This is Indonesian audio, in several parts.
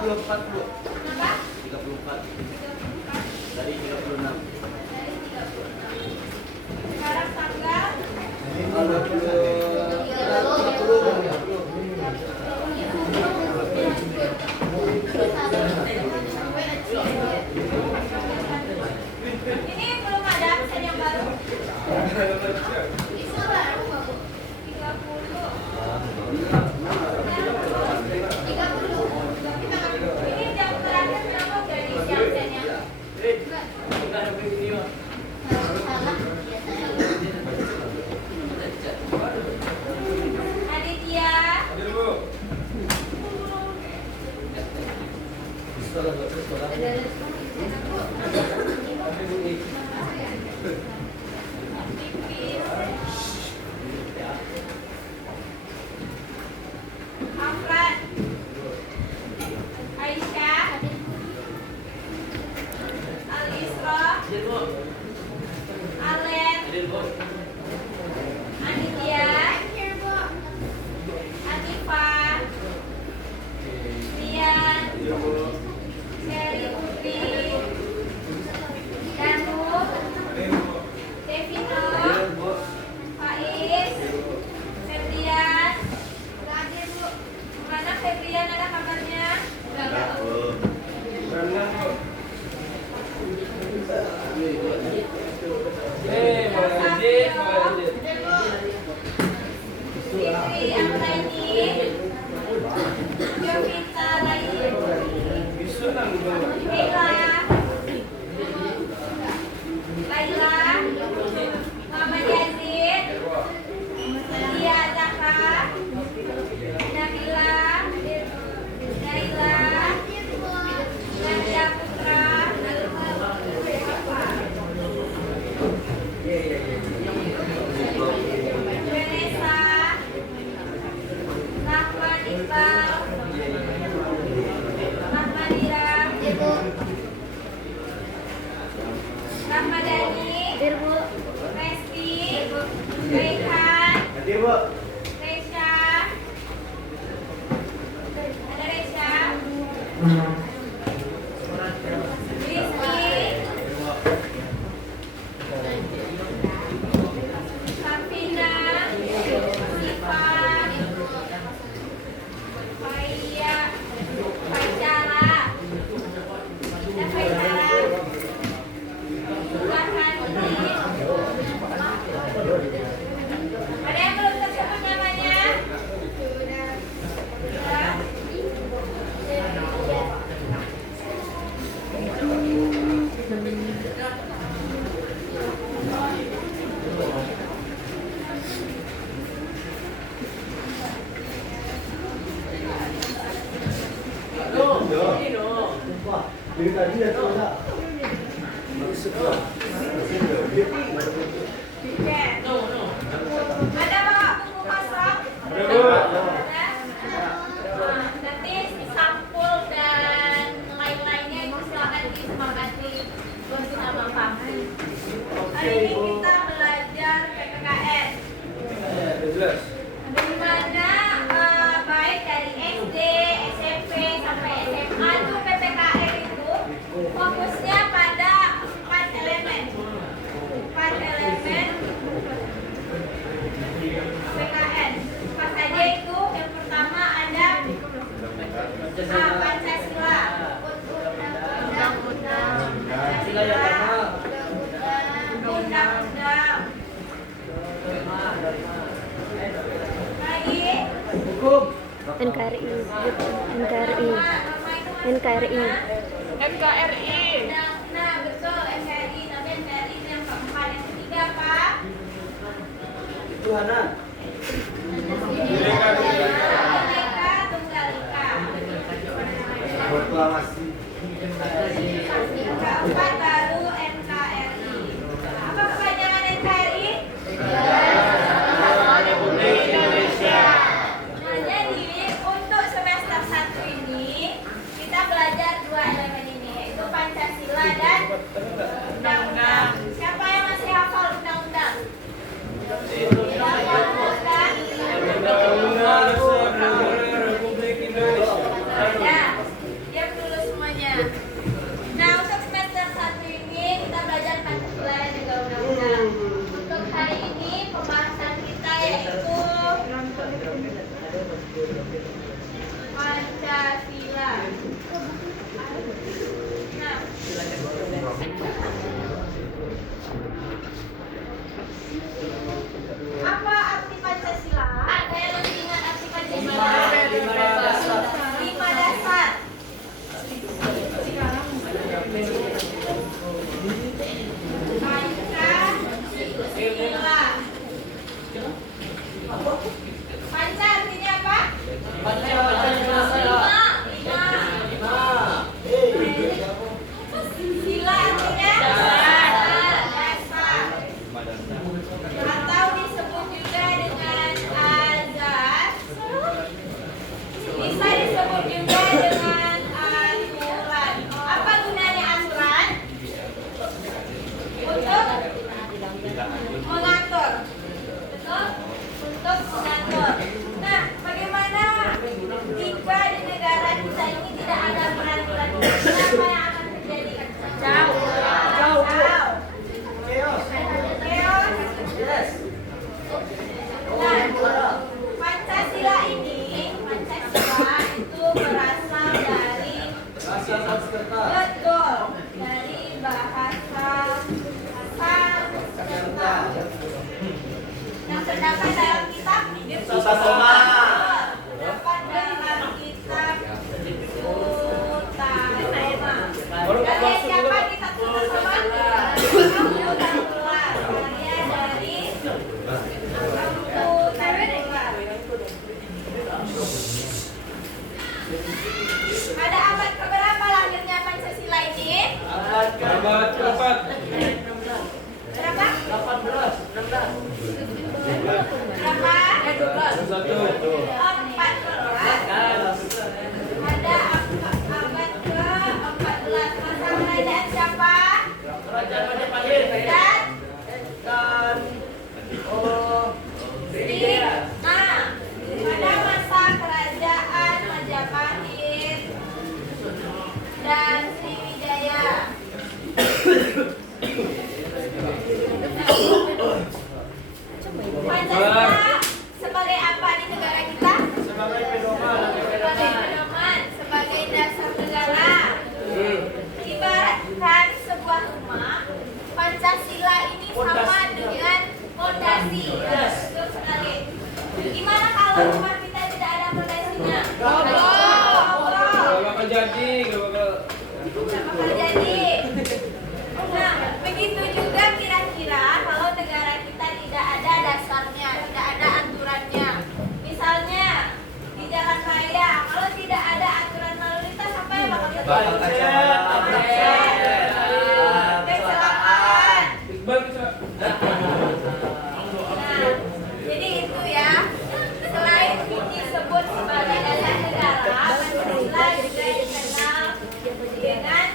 34 Bu. Kenapa? 34 34. dari 36. Dari 36. Sekarang tanggal 30. Ini belum ada absen yang baru. Itu baru Bapak. 30. Ini jam terakhir kenapa udah diisi absennya? Aditya. Afran. Aisyah. Al-Isra. Alen. Aditya. Atifah. Rian. Seri Putri. Danu. Devino. Faiz. Febrian. Gimana Febrian, ada kabarnya? Fitri Amraini. Jovita Laili. Laila. Muhammad Yazid. Lia Zaka. Nabila. Naila. Nadia Putra. Vanessa. Rahman Iqbal. Rahman Iram. Rahmadani. Resti. Raihan. Resha. Ada Resha. Rizky. Safina. Siva. Faya. Faisala. Ada Faisala. Zulhandi. Ada yang belum tersebut namanya? Sudah. Dari tadi ya tuh ada. Ada bawa buku kosong? Ada. Nanti sampul dan lain-lainnya itu silakan disepakati bersama Pak. Hari ini kita belajar PPKN. Di mana baik dari SD, SMP sampai SMA itu PPKN itu fokusnya pada 4 elemen. 4 elemen PPKN. Apa saja itu? Yang pertama ada Pancasila. Undang-undang. Lagi Hukum. NKRI. Nah, betul NKRI. Tapi NKRI itu yang keempat. Yang ketiga apa? Ketuhanan. Bineka Tunggal Ika. Proklamasi. Keempat baru NKRI. Apa kepanjangan NKRI? Republik Indonesia. Nah, jadi untuk semester 1 ini kita belajar 2 elemen ini, yaitu Pancasila dan undang-undang. Siapa yang masih hafal undang-undang? Undang-undang. Republik Indonesia. Ya. Sanskerta. Betul. Dari bahasa Sanskerta. Yang terdapat dalam kitab Sutta Soma. terdapat dalam kitab Sutta Soma. Kalian siapa kitab Sutta Soma? Kamu keluar. Kalian dari pada abad keberapa lahirnya Pancasila ini? Abad keempat. Berapa? 18, 16. Berapa? 21. 14. Pada abad ke-14 masa kerajaan siapa? Kerajaan Majapahit. Dan pada masa kerajaan Majapahit dan Sriwijaya. Pancasila sebagai apa di negara kita? Sebagai pedoman. Sebagai pedoman, sebagai dasar negara. Ibaratkan sebuah rumah, Pancasila ini sama dengan fondasi. Betul sekali. Gimana kalau rumah kita tidak ada fondasinya? Gak bakal jadi, gak bakal. Bakal jadi. Nah, begitu juga kira-kira kalau negara kita tidak ada dasarnya, tidak ada aturannya. Misalnya di jalan raya, kalau tidak ada aturan lalu lintas, apa yang bakal terjadi? Kecelakaan. Iqbal bisa. Nah, jadi itu ya. Selain disebut sebagai dasar negara, Pancasila juga dikenal dengan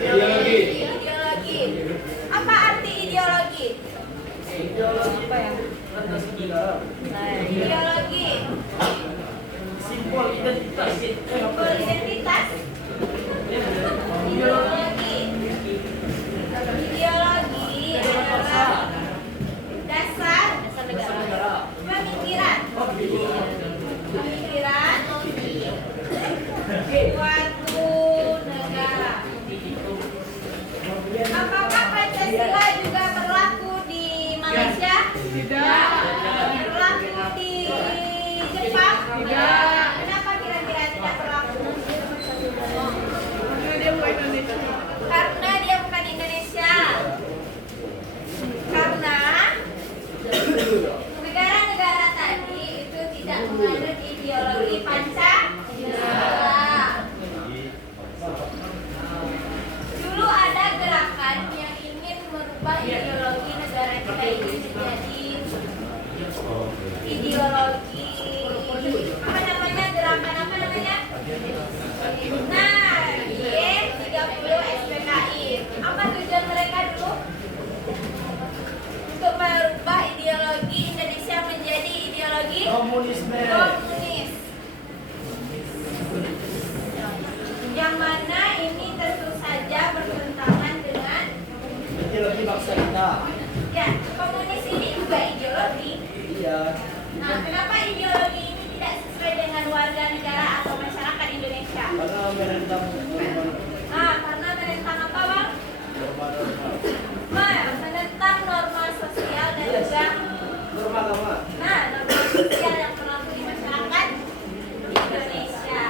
Ideologi. ideologi. Apa arti ideologi? Ideologi. Simbol identitas. Simbol identitas. Ideologi. Ideologi adalah dasar pemikiran. Pemikiran suatu negara. Apakah Pancasila juga berlaku di Malaysia? Tidak. Berlaku di Jepang? Tidak. Kenapa kira-kira tidak berlaku? Karena dia bukan Indonesia. Karena negara-negara tadi itu tidak menganut ideologi Pancasila. Dulu ada gerakan yang ingin merubah ideologi negara kita ini menjadi ideologi apa namanya, gerakan apa namanya? Nah, G30 SPKI. Apa tujuan mereka dulu? Untuk merubah ideologi Indonesia menjadi ideologi Komunisme. komunis. Yang mana ini tentu saja bertentangan dengan Ideologi bangsa kita. ya, komunis ini juga ideologi. Iya. Nah, kenapa ideologi ini tidak sesuai dengan warga negara atau masyarakat Indonesia? Karena menentang Karena menentang apa, Bang? Menentang norma sosial dan juga norma agama. norma sosial yang berlaku di masyarakat Indonesia.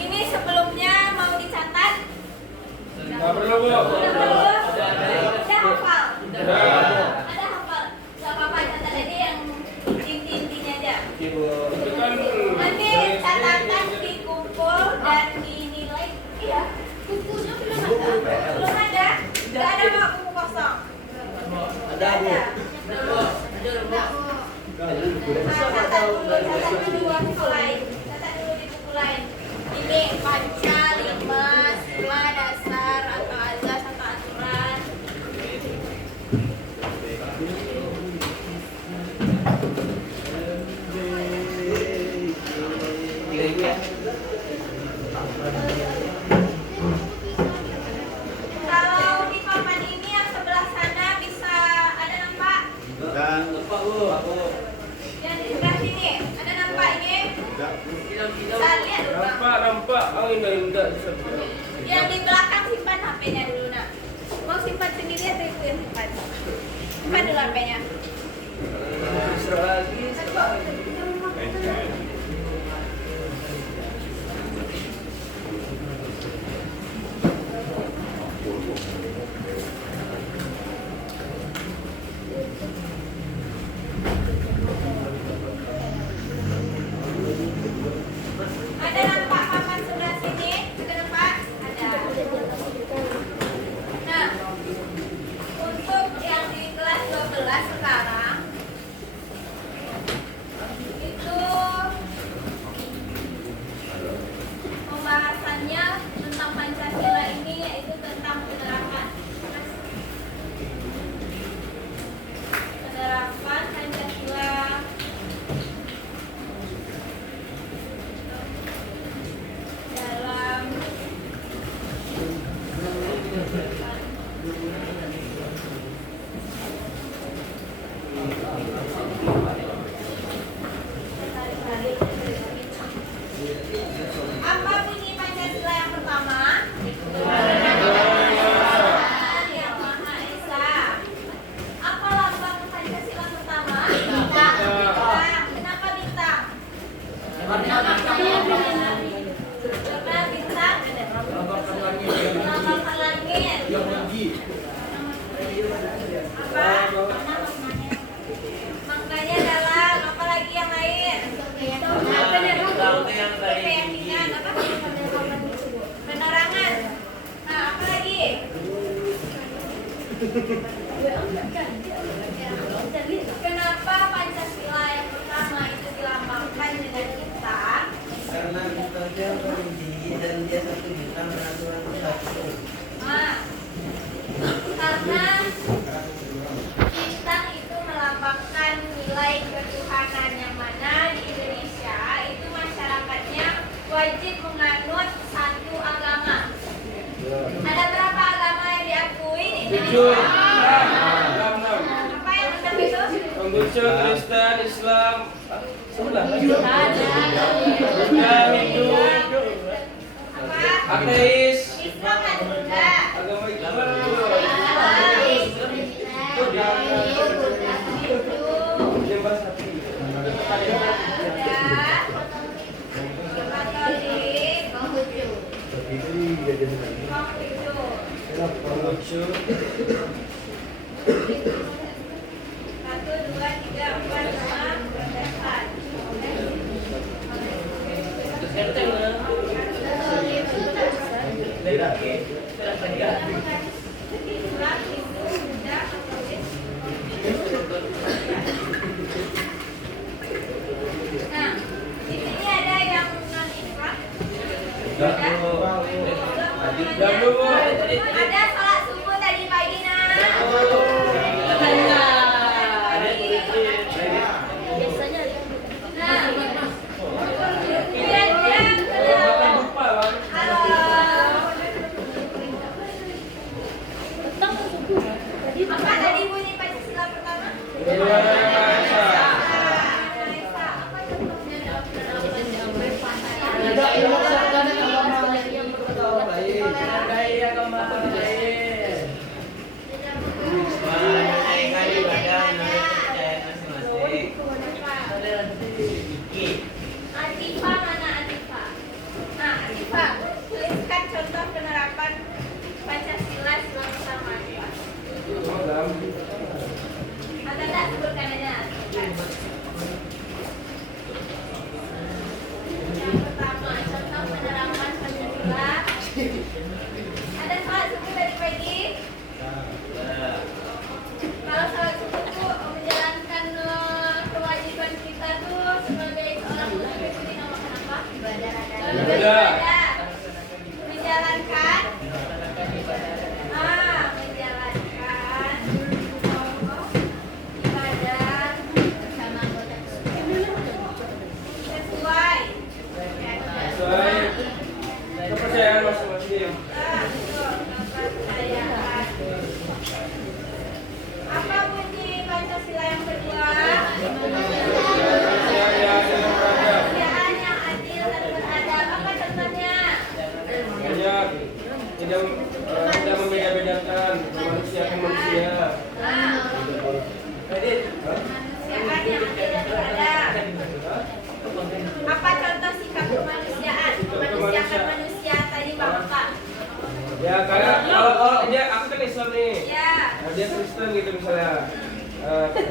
Ini sebelumnya mau dicatat? Gak perlu, Bu. Udah perlu? Udah hafal? Udah. Ada hafal? Gak apa-apa, catat aja yang inti-intinya aja. Ibu. Itu kan Nanti catatan dikumpul dan dinilai. Iya, bukunya belum ada. Belum ada? Gak ada, Mak, buku kosong. Ada, Bu. Catat dulu buku lain. Catat dulu di buku lain. Ini Panca 5 sila dasar atau azas atau aturan. Kalau di papan ini yang sebelah sana bisa ada nampak? Dan Pak Bu. Yang di sebelah sini ada nampak ini? Enggak. Ada nampak papan sebelah sini? Ada nampak? Ada. Nah, untuk yang di kelas 12 sekarang itu pembahasannya tentang Pancasila ini yaitu tentang penerapan Pancasila dalam apa bunyi Pancasila yang pertama? Yang Maha Esa. Apa lambang Pancasila pertama? Bintang. Kenapa bintang? Karena bintang melambangkan langit. Apa? Maknanya dalam apa lagi yang lain? Keyakinan apa? Penerangan. Nah, apa lagi? Kenapa Pancasila yang pertama itu dilambangkan dengan bintang? Karena bintangnya paling tinggi dan dia satu bintang dan aturan satu. Nah, karena bintang itu melambangkan nilai ketuhanan yang mana di Indonesia itu masyarakatnya wajib menganut satu agama. Ada berapa agama yang diakui di Tujuh. Indonesia? Enam. Apa yang enam itu? Konghucu, Kristen, Islam. Sebelah lagi. Buddha, Hindu. apa? Ateis. Islam kan Buddha. Agama Islam. Jembatan sapi. Konghucu. 1, 2, 3, 4, 5, Protestan. Islam, Hindu, Buddha, Katolik. Nah, di sini ada yang non-Islam. Ada sholat subuh tadi pagi, nak. Nah, kemudian yang kedelapan. Halo. Apa tadi bunyi Pancasila pertama? Antifa mana Antifa? Nah, Antifa, tuliskan contoh penerapan Pancasila sila pertama. Ada tak sebutkan aja? Yang pertama, contoh penerapan Pancasila. Ada sholat subuh tadi pagi? Kalau sholat subuh itu menjalankan kewajiban kita tuh sebagai seorang muslim itu dinamakan apa? Ibadah. Menjalankan menjalankan ibadah Islam nih. Ya. Nah, dia Kristen gitu misalnya.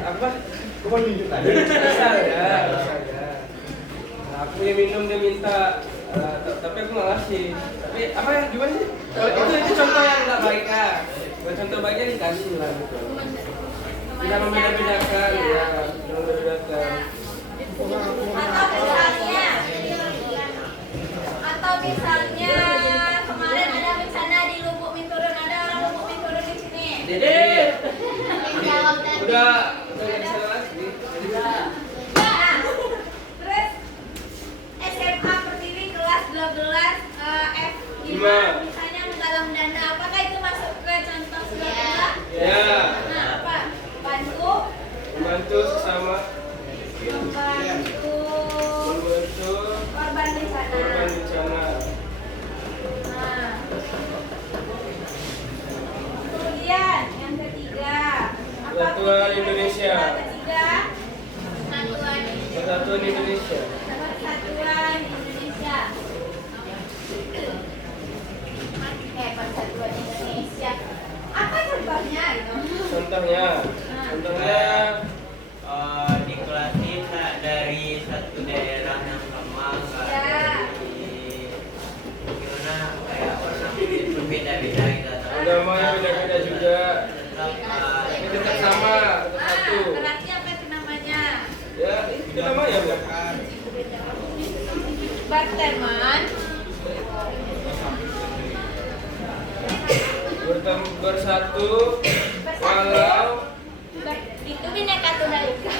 Apa? Gue mau nunjuk tadi. Misal ya. Nah, aku punya minum dia minta. Tapi aku nggak ngasih. Tapi apa ya? Gimana sih? Itu contoh yang nggak baik kan. Contoh baiknya dikasih lah gitu. Tidak membeda-bedakan ya. Tidak membeda-bedakan. Atau misalnya kemarin ada bencana di Lubuk Minturun, ada orang Lubuk Minturun di sini. Dede. Udah nggak bisa lagi. Nah, terus SMA Pertiwi kelas 12 F5 misalnya menggalang dana, apakah itu masuk ke contoh surat? Ya. Nah, apa? Membantu sesama. Membantu korban bencana. Nah, kemudian yang ketiga, Persatuan Indonesia. Ketiga, Persatuan Indonesia. Persatuan Indonesia. Persatuan Indonesia. Apa contohnya itu? Contohnya di kelas kita dari satu daerah yang sama gimana kayak warna kulit berbeda-beda kita tahu. agamanya beda-beda juga. Tapi tetap sama, tetap satu. Berarti apa itu namanya? Ya, itu namanya bukan. Berteman. Bersatu walau Itu Bhinneka Tunggal Ika.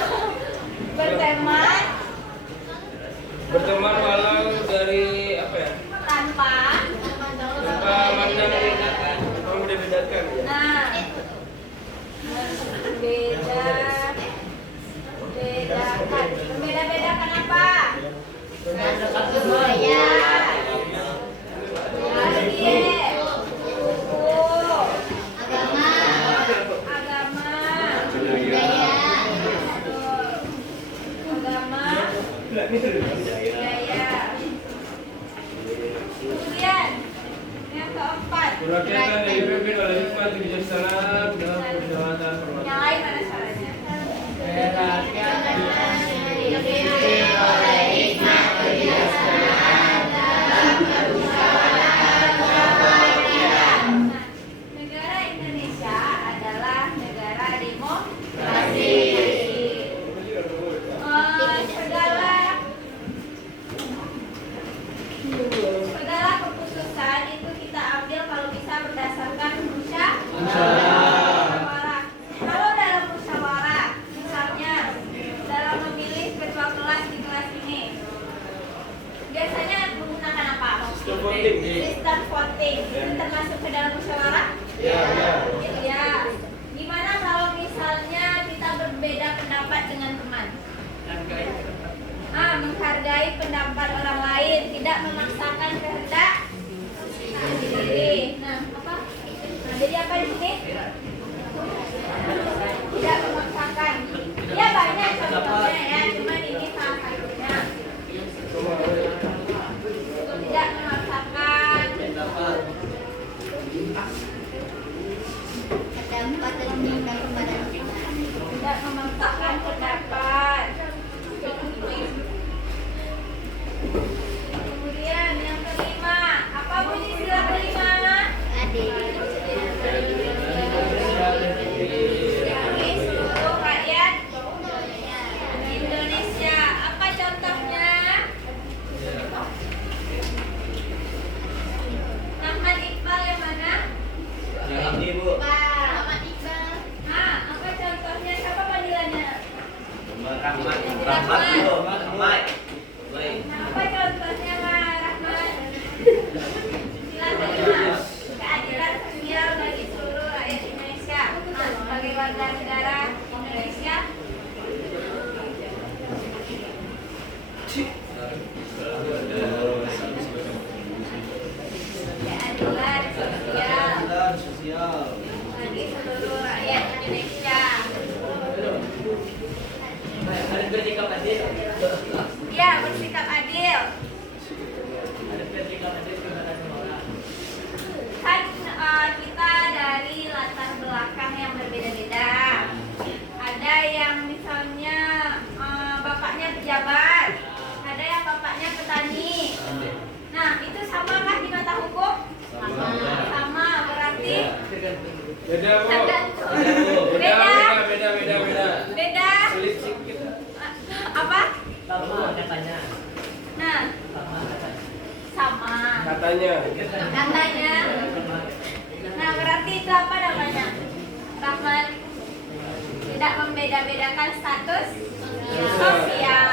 Berteman walau dari apa ya? tanpa Mandang membeda-bedakan ya. nah bedakan apa? Budaya, suku, agama, budaya. Kemudian yang keempat, Kurakiatan yang dipimpin oleh hikmat kebijaksanaan dalam perjalanan perwakilan. yang lain mana caranya? Negara Indonesia adalah negara demokrasi. Segala keputusan itu kita ambil kalau bisa berdasarkan musyawarah. Kalau dalam musyawarah, misalnya dalam memilih ketua kelas di kelas ini, biasanya menggunakan apa? Sistem voting. Sistem voting. Itu termasuk ke dalam musyawarah? Ya. Ya. Gimana kalau misalnya kita berbeda pendapat dengan teman? Menghargai pendapat orang lain, tidak memaksakan kehendak sendiri. Nah, apa? Nah, jadi apa di sini? Tidak memaksakan. Ya banyak contohnya ya, cuma ini salah satunya. Tidak memaksakan. Tidak memaksakan pendapat. Kemudian yang kelima, apa bunyi sila kelima? Ini seluruh rakyat Indonesia. Apa contohnya? Ahmad Iqbal yang mana? Ibu. Ahmad Iqbal. Apa contohnya? Siapa panggilannya? Rahmat. Apa contohnya, Mas Rahmat? Sila kelima, keadilan sosial bagi seluruh rakyat Indonesia. Sebagai warga negara Indonesia, keadilan sosial bagi seluruh rakyat Indonesia. Ya, bersikap adil. Kan kita dari latar Nah, sama berarti Beda kok. tergantung. Beda. Beda. Sulit sedikit. Apa? Sama katanya. Nah, sama. Katanya. Katanya. Nah, berarti itu apa namanya? Rahman tidak membeda-bedakan status sosial.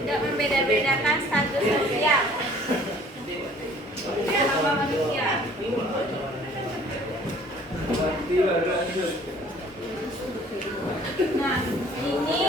Tidak membeda-bedakan status sosial. Ya, apa manusia? Mati baru lanjut. Nah, ini